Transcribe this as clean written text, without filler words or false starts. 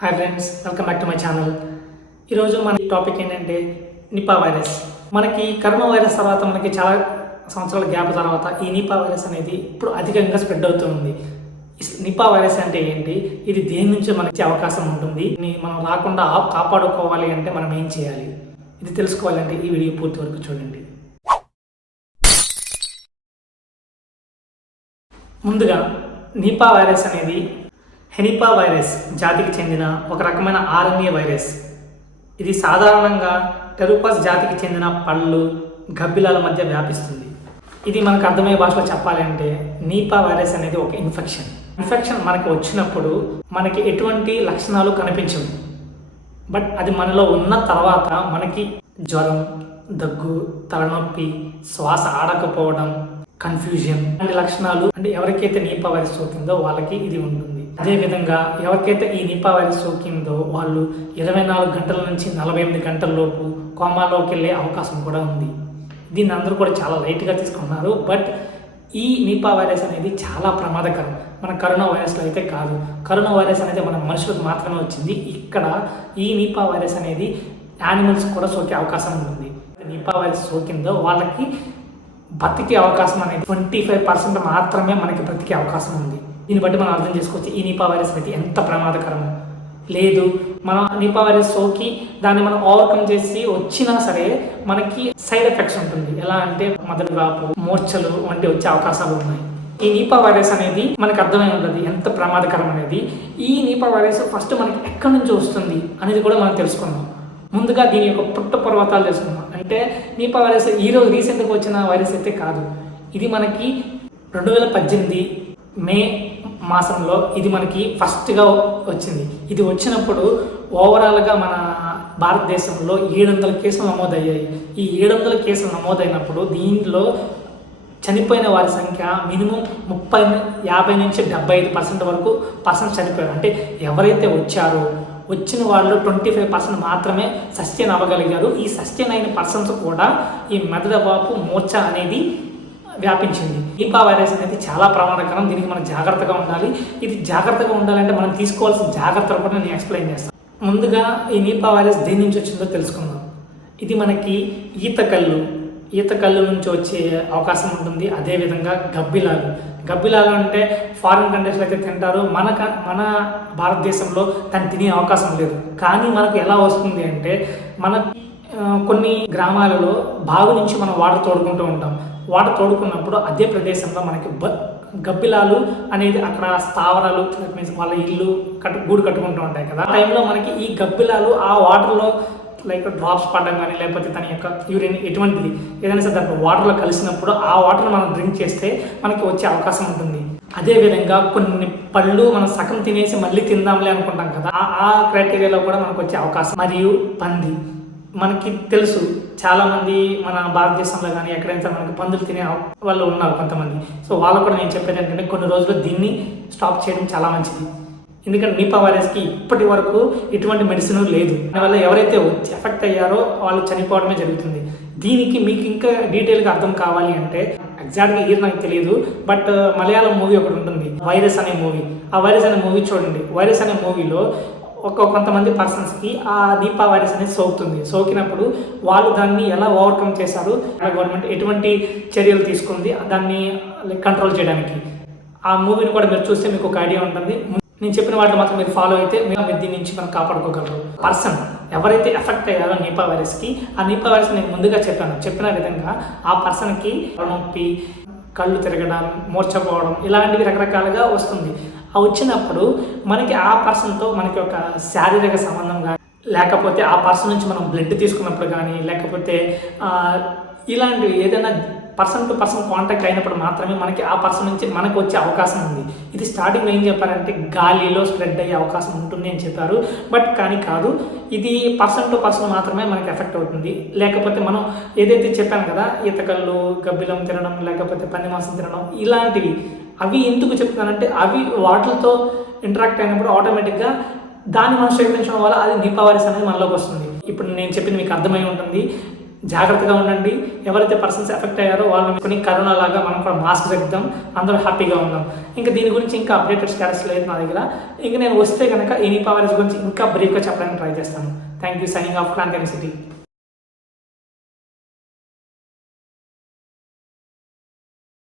Hi friends, welcome back to my channel. ఈరోజు మన topic ఏంటంటే నిపా వైరస్. మనకి కరోనా వైరస్ తర్వాత మనకి చాలా సంవత్సరాల గ్యాప్ తర్వాత ఈ నిపా వైరస్ అనేది ఇప్పుడు అధికంగా స్ప్రెడ్ అవుతుంది. నిపా వైరస్ అంటే ఏంటి, ఇది దేని నుంచి మనకి అవకాశం ఉంటుంది, మనం రాకుండా కాపాడుకోవాలి అంటే మనం ఏం చేయాలి, ఇది తెలుసుకోవాలంటే ఈ వీడియో పూర్తి వరకు చూడండి. ముందుగా నిపా వైరస్ అనేది హెనిపా వైరస్ జాతికి చెందిన ఒక రకమైన ఆర్ఎన్ఏ వైరస్. ఇది సాధారణంగా టెరుపాస్ జాతికి చెందిన పళ్ళు, గబ్బిలాల మధ్య వ్యాపిస్తుంది. ఇది మనకు అర్థమయ్యే భాషలో చెప్పాలంటే నిపా వైరస్ అనేది ఒక ఇన్ఫెక్షన్ మనకు వచ్చినప్పుడు మనకి ఎటువంటి లక్షణాలు కనిపించవు. బట్ అది మనలో ఉన్న తర్వాత మనకి జ్వరం, దగ్గు, తలనొప్పి, శ్వాస ఆడకపోవడం, కన్ఫ్యూజన్ లాంటి లక్షణాలు అంటే ఎవరికైతే నిపా వైరస్ సోకిందో వాళ్ళకి ఇది ఉంటుంది. అదేవిధంగా ఎవరికైతే ఈ నిపా వైరస్ సోకిందో వాళ్ళు 24 గంటల నుంచి 48 గంటల లోపు కోమాలోకి వెళ్ళే అవకాశం కూడా ఉంది. దీన్ని అందరూ కూడా చాలా లైట్గా తీసుకున్నారు. బట్ ఈ నిపా వైరస్ అనేది చాలా ప్రమాదకరం. మన కరోనా వైరస్లో అయితే కాదు. కరోనా వైరస్ అనేది మన మనుషులకు మాత్రమే వచ్చింది. ఇక్కడ ఈ నిపా వైరస్ అనేది యానిమల్స్ కూడా సోకే అవకాశం ఉంటుంది. నిపా వైరస్ సోకిందో వాళ్ళకి బతికే అవకాశం అనేది 25% మాత్రమే మనకి బ్రతికే అవకాశం ఉంది. దీన్ని బట్టి మనం అర్థం చేసుకోవచ్చు ఈ నిపా వైరస్ అనేది ఎంత ప్రమాదకరమో. లేదు, మనం నిపా వైరస్ సోకి దాన్ని మనం ఓవర్కమ్ చేసి వచ్చినా సరే మనకి సైడ్ ఎఫెక్ట్స్ ఉంటుంది. ఎలా అంటే మొదటి వాపు, మూర్ఛలు వంటి వచ్చే అవకాశాలు ఉన్నాయి. ఈ నిపా వైరస్ అనేది మనకు అర్థమై ఉంటుంది ఎంత ప్రమాదకరం అనేది. ఈ నిపా వైరస్ ఫస్ట్ మనకి ఎక్కడి నుంచి వస్తుంది అనేది కూడా మనం తెలుసుకున్నాం. ముందుగా దీని యొక్క పుట్ట పర్వతాలు తెలుసుకున్నాం. అంటే నిపా వైరస్ ఈరోజు రీసెంట్గా వచ్చిన వైరస్ అయితే కాదు. ఇది మనకి 2018 మే మాసంలో ఇది మనకి ఫస్ట్గా వచ్చింది. ఇది వచ్చినప్పుడు ఓవరాల్గా మన భారతదేశంలో 700 కేసులు నమోదయ్యాయి. ఈ 700 కేసులు నమోదైనప్పుడు దీంట్లో చనిపోయిన వారి సంఖ్య మినిమం 50 నుంచి 75% వరకు చనిపోయారు. అంటే ఎవరైతే వచ్చారో వచ్చిన వాళ్ళు 25% మాత్రమే సస్టైన్ అవ్వగలిగారు. ఈ సస్టైన్ అయిన పర్సన్స్ కూడా ఈ మెదడువాపు, మూర్ఛ అనేది వ్యాపించింది. నిపా వైరస్ అనేది చాలా ప్రమాదకరం. దీనికి మనం జాగ్రత్తగా ఉండాలి. ఇది జాగ్రత్తగా ఉండాలంటే మనం తీసుకోవాల్సిన జాగ్రత్తలు కూడా నేను ఎక్స్ప్లెయిన్ చేస్తాను. ముందుగా ఈ నిపా వైరస్ దేని నుంచి వచ్చిందో తెలుసుకుందాం. ఇది మనకి ఈత కళ్ళు నుంచి వచ్చే అవకాశం ఉంటుంది. అదేవిధంగా గబ్బిలాలు అంటే ఫారిన్ కంట్రీస్లో అయితే తింటారు. మన భారతదేశంలో దాన్ని తినే అవకాశం లేదు. కానీ మనకు ఎలా వస్తుంది అంటే కొన్ని గ్రామాలలో బావి నుంచి మనం వాటర్ తోడుకుంటూ ఉంటాం. వాటర్ తోడుకున్నప్పుడు అదే ప్రదేశంలో మనకి గబ్బిలాలు అనేది అక్కడ స్థావరాలు, మీన్స్ వాళ్ళ ఇల్లు గూడు కట్టుకుంటూ ఉంటాయి కదా. ఆ టైంలో మనకి ఈ గబ్బిలాలు ఆ వాటర్లో లైక్ డ్రాప్స్ పడడం కానీ లేకపోతే తన యొక్క యూరిన్ ఎటువంటిది ఏదైనా సరే దాంట్లో వాటర్లో కలిసినప్పుడు ఆ వాటర్ మనం డ్రింక్ చేస్తే మనకి వచ్చే అవకాశం ఉంటుంది. అదేవిధంగా కొన్ని పళ్ళు మనం సగం తినేసి మళ్ళీ తిందాంలే అనుకుంటాం కదా, ఆ క్రైటీరియాలో కూడా మనకు వచ్చే అవకాశం. మరియు పంది మనకి తెలుసు, చాలామంది మన భారతదేశంలో కానీ ఎక్కడైనా మనకి పందులు తినే వాళ్ళు ఉన్నారు కొంతమంది. సో వాళ్ళకు కూడా నేను చెప్పేది ఏంటంటే కొన్ని రోజులు దీన్ని స్టాప్ చేయడం చాలా మంచిది. ఎందుకంటే నిపా వైరస్కి ఇప్పటి వరకు ఎటువంటి మెడిసిన్ లేదు. దానివల్ల ఎవరైతే ఎఫెక్ట్ అయ్యారో వాళ్ళు చనిపోవడమే జరుగుతుంది. దీనికి మీకు ఇంకా డీటెయిల్గా అర్థం కావాలి అంటే ఎగ్జాక్ట్గా ఇయర్ నాకు తెలియదు, బట్ మలయాళం మూవీ ఒకటి ఉంటుంది, వైరస్ అనే మూవీ. ఆ వైరస్ అనే మూవీ చూడండి. వైరస్ అనే మూవీలో కొంతమంది పర్సన్స్కి ఆ నిపా వైరస్ అనేది సోకినప్పుడు వాళ్ళు దాన్ని ఎలా ఓవర్కమ్ చేశారు, గవర్నమెంట్ ఎటువంటి చర్యలు తీసుకుంది దాన్ని కంట్రోల్ చేయడానికి. ఆ మూవీని కూడా మీరు చూస్తే మీకు ఒక ఐడియా ఉంటుంది. నేను చెప్పిన వాటిని మాత్రం మీరు ఫాలో అయితే మీరు దీని నుంచి మనం కాపాడుకోగలరు. పర్సన్ ఎవరైతే ఎఫెక్ట్ అయ్యారో నిపా వైరస్కి, ఆ నిపా వైరస్ నేను ముందుగా చెప్పిన విధంగా ఆ పర్సన్కి నొప్పి, కళ్ళు తిరగడం, మూర్ఛపోవడం ఇలాంటివి రకరకాలుగా వస్తుంది. ఆ వచ్చినప్పుడు మనకి ఆ పర్సన్తో మనకి ఒక శారీరక సంబంధం కానీ లేకపోతే ఆ పర్సన్ నుంచి మనం బ్లడ్ తీసుకున్నప్పుడు కానీ లేకపోతే ఇలాంటివి ఏదైనా పర్సన్ టు పర్సన్ కాంటాక్ట్ అయినప్పుడు మాత్రమే మనకి ఆ పర్సన్ నుంచి మనకు వచ్చే అవకాశం ఉంది. ఇది స్టార్టింగ్లో ఏం చెప్పారంటే గాలిలో స్ప్రెడ్ అయ్యే అవకాశం ఉంటుంది అని చెప్పారు. బట్ కానీ కాదు, ఇది పర్సన్ టు పర్సన్ మాత్రమే మనకి ఎఫెక్ట్ అవుతుంది. లేకపోతే మనం ఏదైతే చెప్పాను కదా, ఈతకళ్ళు, గబ్బిలం తినడం లేకపోతే పంది మాంసం తినడం ఇలాంటివి, అవి ఎందుకు చెప్తున్నానంటే అవి వాటితో ఇంటరాక్ట్ అయినప్పుడు ఆటోమేటిక్గా దాన్ని మనం స్వీకరించడం వల్ల అది నిపా వైరస్ అనేది మనలోకి వస్తుంది. ఇప్పుడు నేను చెప్పింది మీకు అర్థమై ఉంటుంది. జాగ్రత్తగా ఉండండి. ఎవరైతే పర్సన్స్ ఎఫెక్ట్ అయ్యారో వాళ్ళని కొన్ని కరోనా లాగా మనం కూడా మాస్క్ ధరిద్దాం, అందరూ హ్యాపీగా ఉందాం. ఇంకా దీని గురించి ఇంకా అప్డేటెడ్ స్టేటస్ లేదు నా దగ్గర. ఇంకా నేను వస్తే కనుక ఈ నిపా వైరస్ గురించి ఇంకా బ్రీఫ్గా చెప్పడానికి ట్రై చేస్తాను. Thank you. Signing off Kranthi city.